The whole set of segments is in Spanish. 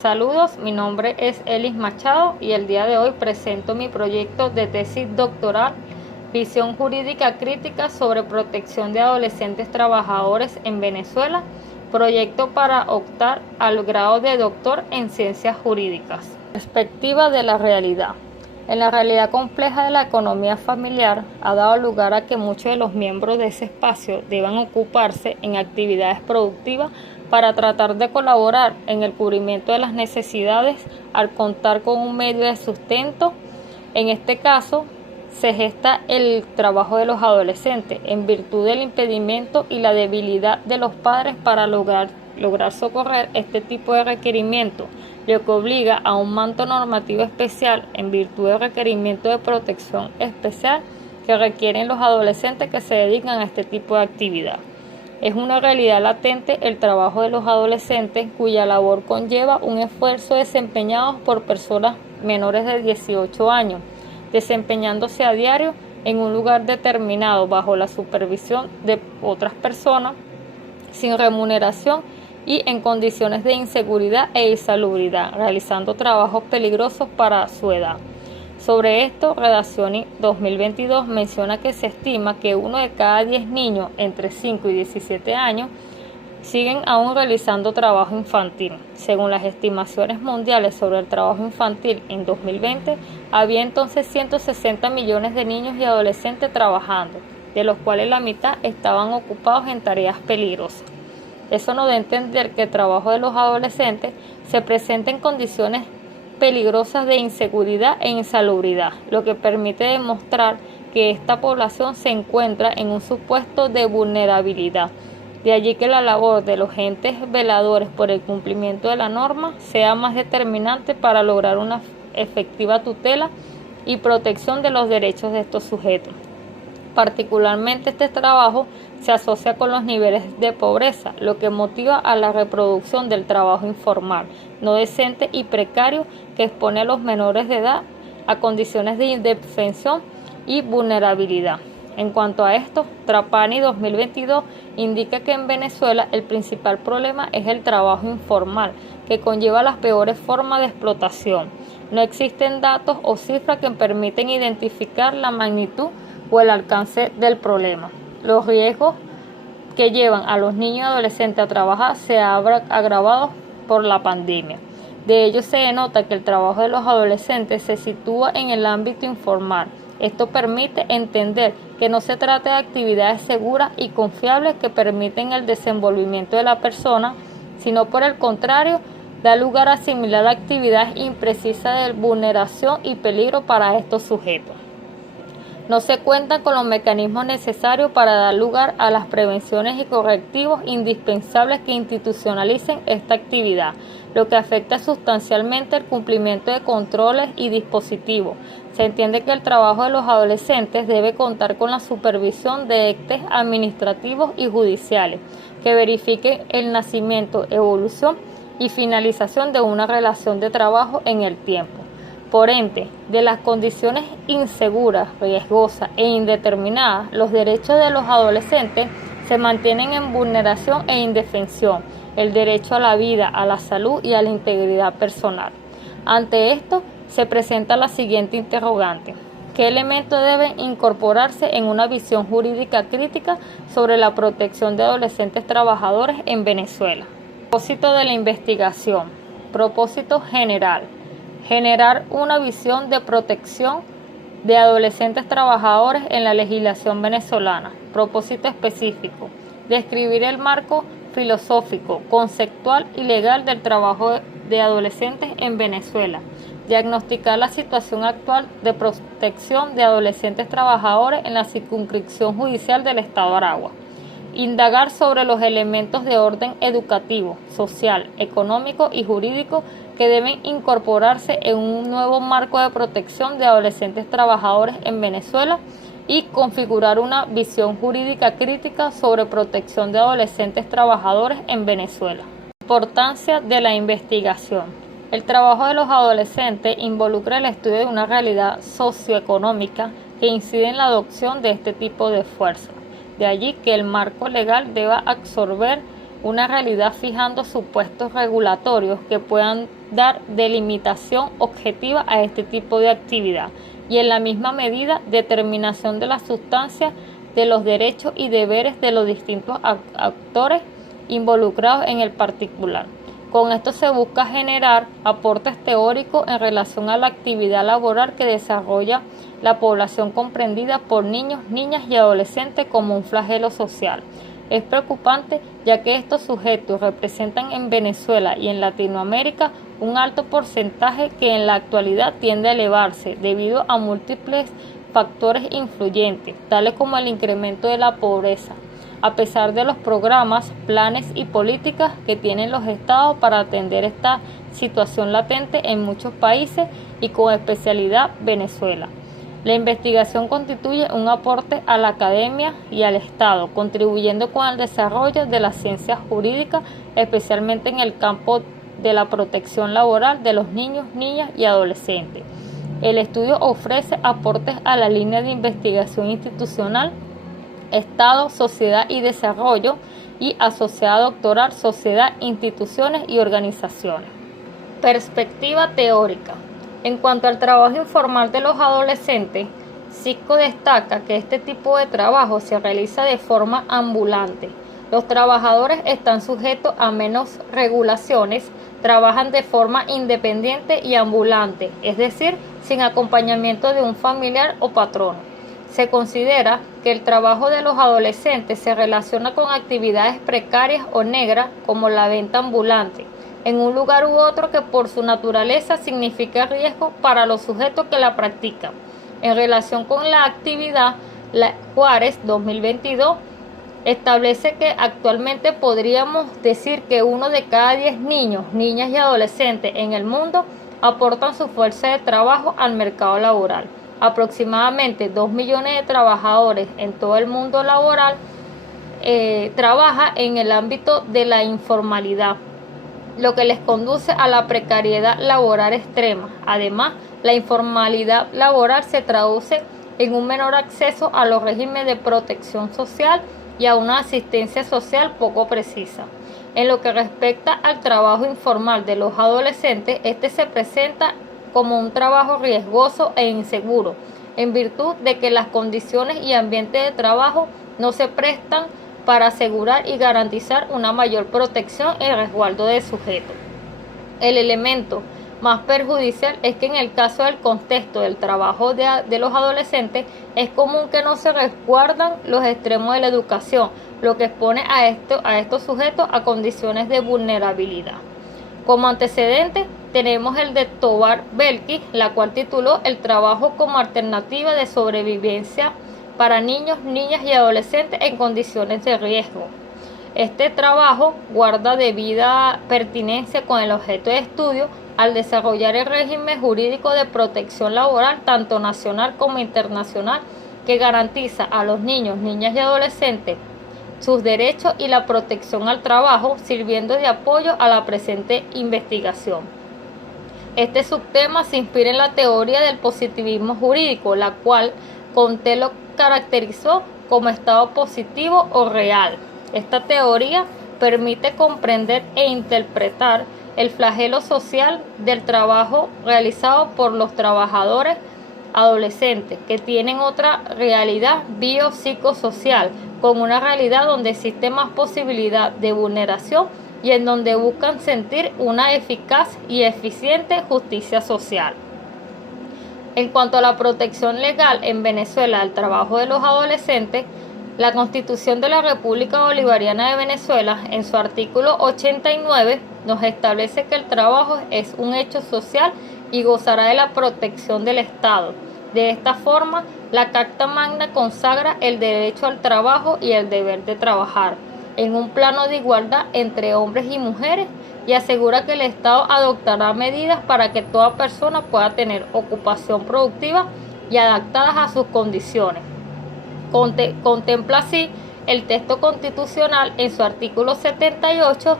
Saludos, mi nombre es Elis Machado y el día de hoy presento mi proyecto de tesis doctoral Visión Jurídica Crítica sobre Protección de Adolescentes Trabajadores en Venezuela, proyecto para optar al grado de doctor en Ciencias Jurídicas. Perspectiva de la realidad. En la realidad compleja de la economía familiar ha dado lugar a que muchos de los miembros de ese espacio deban ocuparse en actividades productivas para tratar de colaborar en el cubrimiento de las necesidades al contar con un medio de sustento. En este caso, se gesta el trabajo de los adolescentes en virtud del impedimento y la debilidad de los padres para lograr socorrer este tipo de requerimiento, lo que obliga a un manto normativo especial en virtud del requerimiento de protección especial que requieren los adolescentes que se dedican a este tipo de actividad. Es una realidad latente el trabajo de los adolescentes, cuya labor conlleva un esfuerzo desempeñado por personas menores de 18 años, desempeñándose a diario en un lugar determinado bajo la supervisión de otras personas, sin remuneración y en condiciones de inseguridad e insalubridad, realizando trabajos peligrosos para su edad. Sobre esto, Redacción 2022 menciona que se estima que 1 de cada 10 niños entre 5 y 17 años siguen aún realizando trabajo infantil. Según las estimaciones mundiales sobre el trabajo infantil en 2020, había entonces 160 millones de niños y adolescentes trabajando, de los cuales la mitad estaban ocupados en tareas peligrosas. Eso nos da a entender que el trabajo de los adolescentes se presenta en condiciones peligrosas de inseguridad e insalubridad, lo que permite demostrar que esta población se encuentra en un supuesto de vulnerabilidad. De allí que la labor de los entes veladores por el cumplimiento de la norma sea más determinante para lograr una efectiva tutela y protección de los derechos de estos sujetos. Particularmente este trabajo se asocia con los niveles de pobreza, lo que motiva a la reproducción del trabajo informal, no decente y precario que expone a los menores de edad a condiciones de indefensión y vulnerabilidad. En cuanto a esto, Trapani 2022 indica que en Venezuela el principal problema es el trabajo informal, que conlleva las peores formas de explotación. No existen datos o cifras que permiten identificar la magnitud o el alcance del problema. Los riesgos que llevan a los niños y adolescentes a trabajar se han agravado por la pandemia. De ello se denota que el trabajo de los adolescentes se sitúa en el ámbito informal. Esto permite entender que no se trata de actividades seguras y confiables que permiten el desenvolvimiento de la persona, sino por el contrario, da lugar a similar actividades imprecisas de vulneración y peligro para estos sujetos. No se cuentan con los mecanismos necesarios para dar lugar a las prevenciones y correctivos indispensables que institucionalicen esta actividad, lo que afecta sustancialmente el cumplimiento de controles y dispositivos. Se entiende que el trabajo de los adolescentes debe contar con la supervisión de entes administrativos y judiciales que verifiquen el nacimiento, evolución y finalización de una relación de trabajo en el tiempo. Por ende, de las condiciones inseguras, riesgosas e indeterminadas, los derechos de los adolescentes se mantienen en vulneración e indefensión, el derecho a la vida, a la salud y a la integridad personal. Ante esto, se presenta la siguiente interrogante: ¿qué elementos deben incorporarse en una visión jurídica crítica sobre la protección de adolescentes trabajadores en Venezuela? Propósito de la investigación. Propósito general: generar una visión de protección de adolescentes trabajadores en la legislación venezolana. Propósito específico: describir el marco filosófico, conceptual y legal del trabajo de adolescentes en Venezuela. Diagnosticar la situación actual de protección de adolescentes trabajadores en la circunscripción judicial del Estado Aragua. Indagar sobre los elementos de orden educativo, social, económico y jurídico que deben incorporarse en un nuevo marco de protección de adolescentes trabajadores en Venezuela y configurar una visión jurídica crítica sobre protección de adolescentes trabajadores en Venezuela. Importancia de la investigación. El trabajo de los adolescentes involucra el estudio de una realidad socioeconómica que incide en la adopción de este tipo de esfuerzos. De allí que el marco legal deba absorber una realidad fijando supuestos regulatorios que puedan dar delimitación objetiva a este tipo de actividad y en la misma medida determinación de la sustancia de los derechos y deberes de los distintos actores involucrados en el particular. Con esto se busca generar aportes teóricos en relación a la actividad laboral que desarrolla la población comprendida por niños, niñas y adolescentes como un flagelo social. Es preocupante ya que estos sujetos representan en Venezuela y en Latinoamérica un alto porcentaje que en la actualidad tiende a elevarse debido a múltiples factores influyentes, tales como el incremento de la pobreza, a pesar de los programas, planes y políticas que tienen los estados para atender esta situación latente en muchos países y con especialidad Venezuela. La investigación constituye un aporte a la academia y al Estado, contribuyendo con el desarrollo de las ciencias jurídicas, especialmente en el campo de la protección laboral de los niños, niñas y adolescentes. El estudio ofrece aportes a la línea de investigación institucional, Estado, sociedad y desarrollo, y asociada doctoral, sociedad, instituciones y organizaciones. Perspectiva teórica. En cuanto al trabajo informal de los adolescentes, Cisco destaca que este tipo de trabajo se realiza de forma ambulante. Los trabajadores están sujetos a menos regulaciones, trabajan de forma independiente y ambulante, es decir, sin acompañamiento de un familiar o patrono. Se considera que el trabajo de los adolescentes se relaciona con actividades precarias o negras como la venta ambulante, en un lugar u otro que por su naturaleza significa riesgo para los sujetos que la practican. En relación con la actividad, Juárez 2022 establece que actualmente podríamos decir que 1 de cada 10 niños, niñas y adolescentes en el mundo aportan su fuerza de trabajo al mercado laboral. Aproximadamente 2 millones de trabajadores en todo el mundo laboral trabaja en el ámbito de la informalidad, lo que les conduce a la precariedad laboral extrema. Además, la informalidad laboral se traduce en un menor acceso a los regímenes de protección social y a una asistencia social poco precisa. En lo que respecta al trabajo informal de los adolescentes, este se presenta como un trabajo riesgoso e inseguro, en virtud de que las condiciones y ambiente de trabajo no se prestan para asegurar y garantizar una mayor protección y resguardo del sujeto. El elemento más perjudicial es que en el caso del contexto del trabajo de los adolescentes es común que no se resguardan los extremos de la educación, lo que expone a estos sujetos a condiciones de vulnerabilidad. Como antecedente tenemos el de Tovar Belki, la cual tituló El trabajo como alternativa de sobrevivencia para niños, niñas y adolescentes en condiciones de riesgo. Este trabajo guarda debida pertinencia con el objeto de estudio al desarrollar el régimen jurídico de protección laboral, tanto nacional como internacional, que garantiza a los niños, niñas y adolescentes sus derechos y la protección al trabajo, sirviendo de apoyo a la presente investigación. Este subtema se inspira en la teoría del positivismo jurídico, la cual Comte lo caracterizó como estado positivo o real. Esta teoría permite comprender e interpretar el flagelo social del trabajo realizado por los trabajadores adolescentes, que tienen otra realidad biopsicosocial, con una realidad donde existe más posibilidad de vulneración y en donde buscan sentir una eficaz y eficiente justicia social. En cuanto a la protección legal en Venezuela al trabajo de los adolescentes, la Constitución de la República Bolivariana de Venezuela, en su artículo 89, nos establece que el trabajo es un hecho social y gozará de la protección del Estado. De esta forma, la Carta Magna consagra el derecho al trabajo y el deber de trabajar, en un plano de igualdad entre hombres y mujeres, y asegura que el Estado adoptará medidas para que toda persona pueda tener ocupación productiva y adaptadas a sus condiciones. Contempla así el texto constitucional en su artículo 78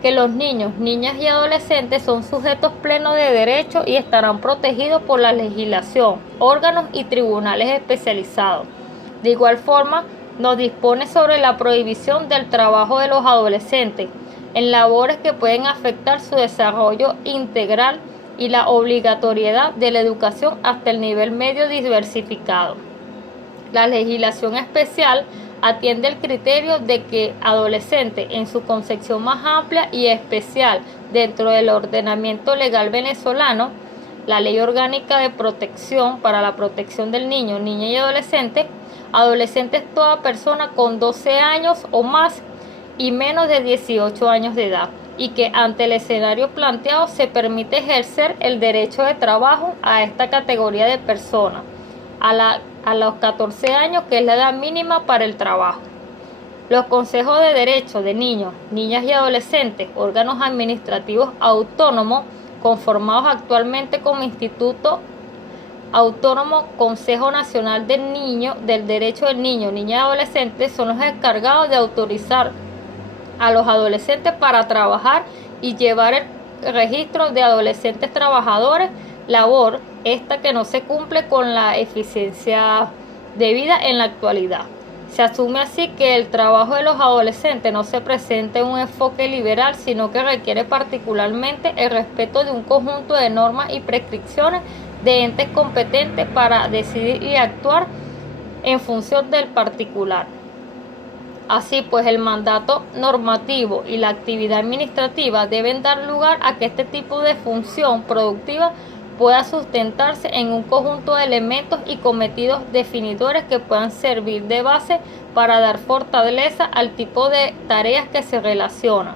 que los niños, niñas y adolescentes son sujetos plenos de derechos y estarán protegidos por la legislación, órganos y tribunales especializados. De igual forma, nos dispone sobre la prohibición del trabajo de los adolescentes en labores que pueden afectar su desarrollo integral y la obligatoriedad de la educación hasta el nivel medio diversificado. La legislación especial atiende el criterio de que adolescente, en su concepción más amplia y especial dentro del ordenamiento legal venezolano, la Ley Orgánica de Protección para la Protección del Niño, Niña y Adolescente, adolescente es toda persona con 12 años o más y menos de 18 años de edad, y que ante el escenario planteado se permite ejercer el derecho de trabajo a esta categoría de personas a los 14 años, que es la edad mínima para el trabajo. Los consejos de derechos de niños, niñas y adolescentes, órganos administrativos autónomos conformados actualmente como Instituto Autónomo Consejo Nacional del Niño, del Derecho del Niño, Niña y Adolescente, son los encargados de autorizar a los adolescentes para trabajar y llevar el registro de adolescentes trabajadores, labor esta que no se cumple con la eficiencia debida en la actualidad. Se asume así que el trabajo de los adolescentes no se presenta en un enfoque liberal, sino que requiere particularmente el respeto de un conjunto de normas y prescripciones de entes competentes para decidir y actuar en función del particular. Así pues, el mandato normativo y la actividad administrativa deben dar lugar a que este tipo de función productiva pueda sustentarse en un conjunto de elementos y cometidos definidores que puedan servir de base para dar fortaleza al tipo de tareas que se relacionan.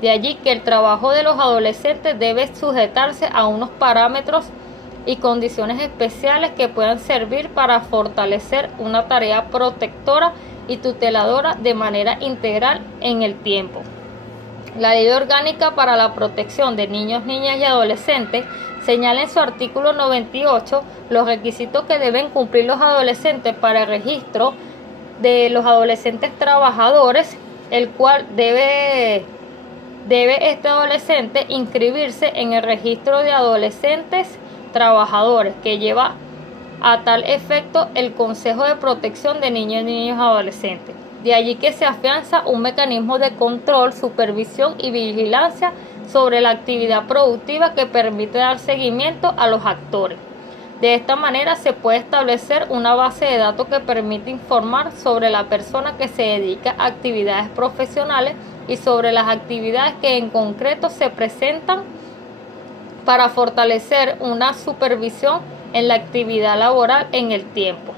De allí que el trabajo de los adolescentes debe sujetarse a unos parámetros y condiciones especiales que puedan servir para fortalecer una tarea protectora y tuteladora de manera integral en el tiempo. La Ley Orgánica para la Protección de Niños, Niñas y Adolescentes señala en su artículo 98 los requisitos que deben cumplir los adolescentes para el registro de los adolescentes trabajadores, el cual debe este adolescente inscribirse en el registro de adolescentes trabajadores que lleva a tal efecto el Consejo de Protección de Niños, Niños y Adolescentes. De allí que se afianza un mecanismo de control, supervisión y vigilancia sobre la actividad productiva que permite dar seguimiento a los actores. De esta manera se puede establecer una base de datos que permite informar sobre la persona que se dedica a actividades profesionales y sobre las actividades que en concreto se presentan para fortalecer una supervisión en la actividad laboral en el tiempo.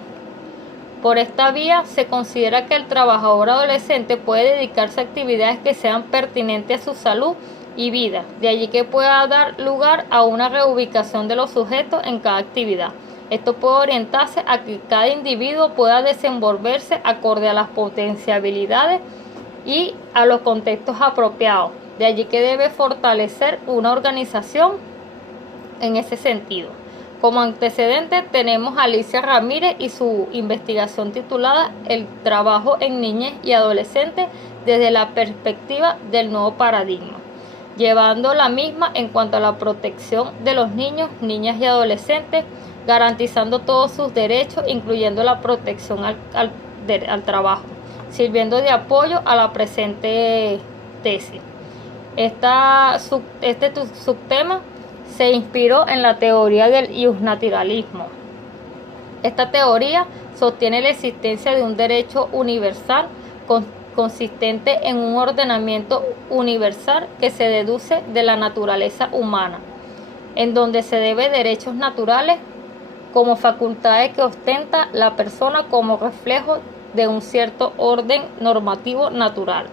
Por esta vía se considera que el trabajador adolescente puede dedicarse a actividades que sean pertinentes a su salud y vida, de allí que pueda dar lugar a una reubicación de los sujetos en cada actividad. Esto puede orientarse a que cada individuo pueda desenvolverse acorde a las potencialidades y a los contextos apropiados, de allí que debe fortalecer una organización en ese sentido. Como antecedente tenemos a Alicia Ramírez y su investigación titulada El trabajo en niñez y adolescentes desde la perspectiva del nuevo paradigma, llevando la misma en cuanto a la protección de los niños, niñas y adolescentes, garantizando todos sus derechos, incluyendo la protección al trabajo, sirviendo de apoyo a la presente tesis. Este subtema se inspiró en la teoría del iusnaturalismo. Esta teoría sostiene la existencia de un derecho universal consistente en un ordenamiento universal que se deduce de la naturaleza humana, en donde se debe derechos naturales como facultades que ostenta la persona como reflejo de un cierto orden normativo natural.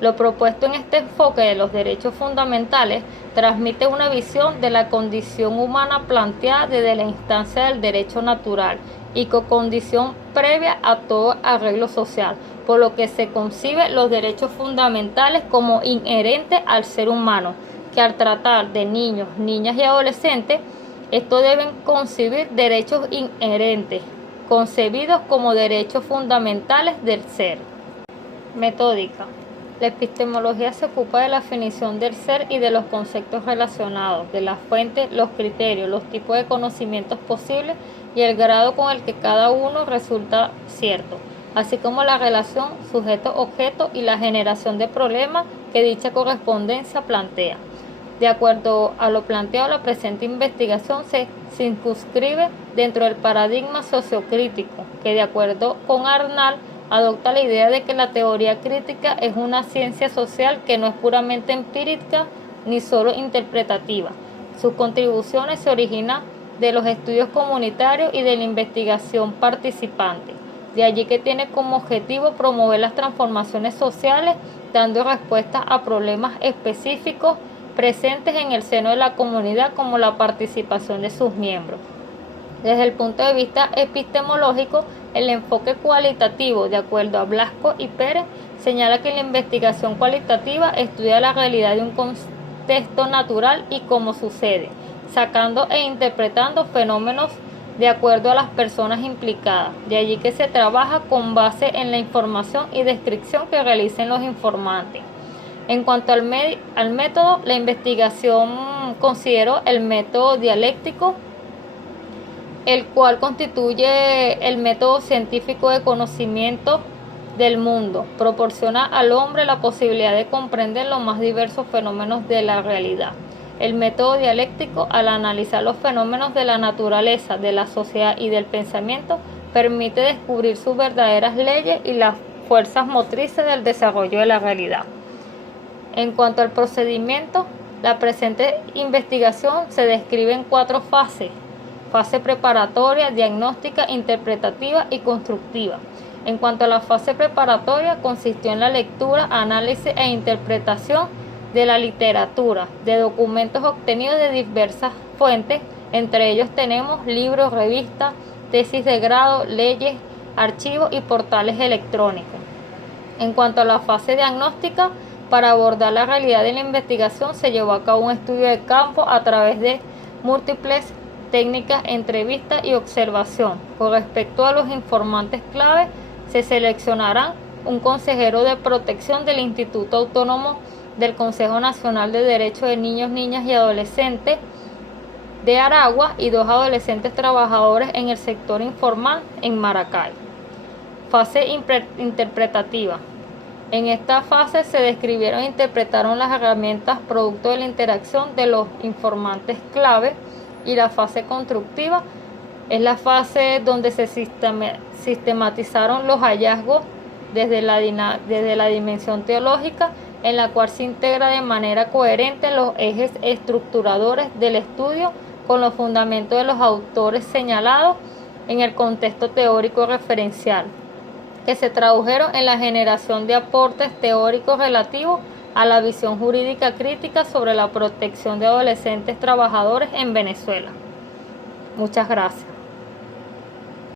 Lo propuesto en este enfoque de los derechos fundamentales transmite una visión de la condición humana planteada desde la instancia del derecho natural y con condición previa a todo arreglo social, por lo que se concibe los derechos fundamentales como inherentes al ser humano, que al tratar de niños, niñas y adolescentes, estos deben concebir derechos inherentes, concebidos como derechos fundamentales del ser. Metódica. La epistemología se ocupa de la definición del ser y de los conceptos relacionados, de las fuentes, los criterios, los tipos de conocimientos posibles y el grado con el que cada uno resulta cierto. así como la relación sujeto-objeto y la generación de problemas que dicha correspondencia plantea. De acuerdo a lo planteado, la presente investigación se circunscribe dentro del paradigma sociocrítico, que de acuerdo con Arnall adopta la idea de que la teoría crítica es una ciencia social que no es puramente empírica ni solo interpretativa. Sus contribuciones se originan de los estudios comunitarios y de la investigación participante. De allí que tiene como objetivo promover las transformaciones sociales, dando respuesta a problemas específicos presentes en el seno de la comunidad, como la participación de sus miembros. Desde el punto de vista epistemológico, el enfoque cualitativo, de acuerdo a Blasco y Pérez, señala que la investigación cualitativa estudia la realidad de un contexto natural y cómo sucede, sacando e interpretando fenómenos de acuerdo a las personas implicadas. De allí que se trabaja con base en la información y descripción que realicen los informantes. En cuanto al método, la investigación consideró el método dialéctico, el cual constituye el método científico de conocimiento del mundo. Proporciona al hombre la posibilidad de comprender los más diversos fenómenos de la realidad. El método dialéctico, al analizar los fenómenos de la naturaleza, de la sociedad y del pensamiento, permite descubrir sus verdaderas leyes y las fuerzas motrices del desarrollo de la realidad. En cuanto al procedimiento, la presente investigación se describe en 4 fases: fase preparatoria, diagnóstica, interpretativa y constructiva. En cuanto a la fase preparatoria, consistió en la lectura, análisis e interpretación de la literatura, de documentos obtenidos de diversas fuentes. Entre ellos tenemos libros, revistas, tesis de grado, leyes, archivos y portales electrónicos. En cuanto a la fase diagnóstica, para abordar la realidad de la investigación se llevó a cabo un estudio de campo a través de múltiples técnicas, entrevista y observación. Con respecto a los informantes clave, se seleccionarán un consejero de protección del Instituto Autónomo del Consejo Nacional de Derechos de Niños, Niñas y Adolescentes de Aragua y 2 adolescentes trabajadores en el sector informal en Maracay. Fase interpretativa. En esta fase se describieron e interpretaron las herramientas producto de la interacción de los informantes clave. Y la fase constructiva es la fase donde se sistematizaron los hallazgos desde la dimensión teológica, en la cual se integra de manera coherente los ejes estructuradores del estudio con los fundamentos de los autores señalados en el contexto teórico referencial, que se tradujeron en la generación de aportes teóricos relativos a la visión jurídica crítica sobre la protección de adolescentes trabajadores en Venezuela. Muchas gracias.